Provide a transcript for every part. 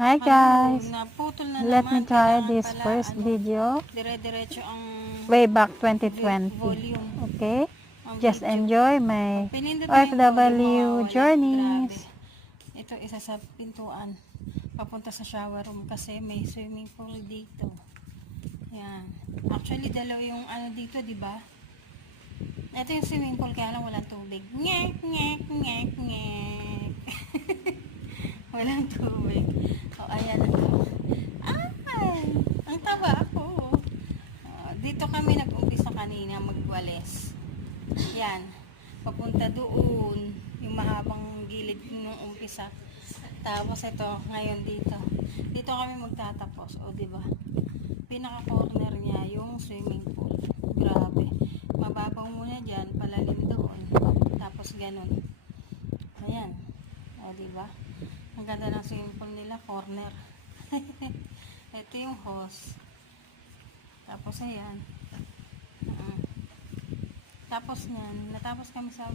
Hi guys, Naputol na let me naman. try Kailangan this pala, first video dire-diretso ang way back 2020. volume. Okay, Ang just video. enjoy my Pinindot mo yung volume, OFW mawawala. journeys. Grabe. Ito isa sa pintuan. Papunta sa shower room kasi may swimming pool dito. Yan. Actually, dalawa yung ano dito, di ba? Ito yung swimming pool, kaya lang walang tubig. Ngek, ngek, ngek, ngek. Walang tubig. O, ayan ako. Ay! Ang taba ako. Dito kami nag-umpisa kanina magwalis. Yan. Papunta doon. Yung mahabang gilid ng umpisa. Tapos ito, ngayon dito. Dito kami magtatapos. O, diba? Pinaka-corner niya yung swimming pool. Grabe. Mababaw muna dyan, palalim doon. Tapos ganun. Ayan. O, diba? Ang ganda ng swimming pool nila, corner. Ito yung hose. Tapos ayan. Tapos nyan, natapos kami sa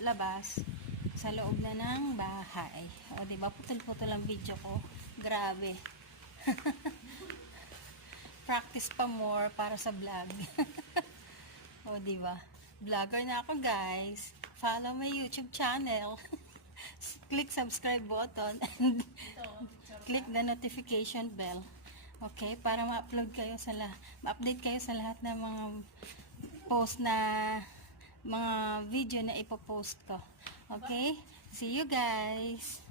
labas, sa loob na ng bahay. O, diba? Putol-putol ang video ko. Grabe. Practice pa more para sa vlog. O, diba? Vlogger na ako, guys. Follow my YouTube channel. Click subscribe button and click the notification bell. Okay? Para ma-upload kayo sa ma-update kayo sa lahat ng mga post na mga video na ipopost ko. Okay? See you guys!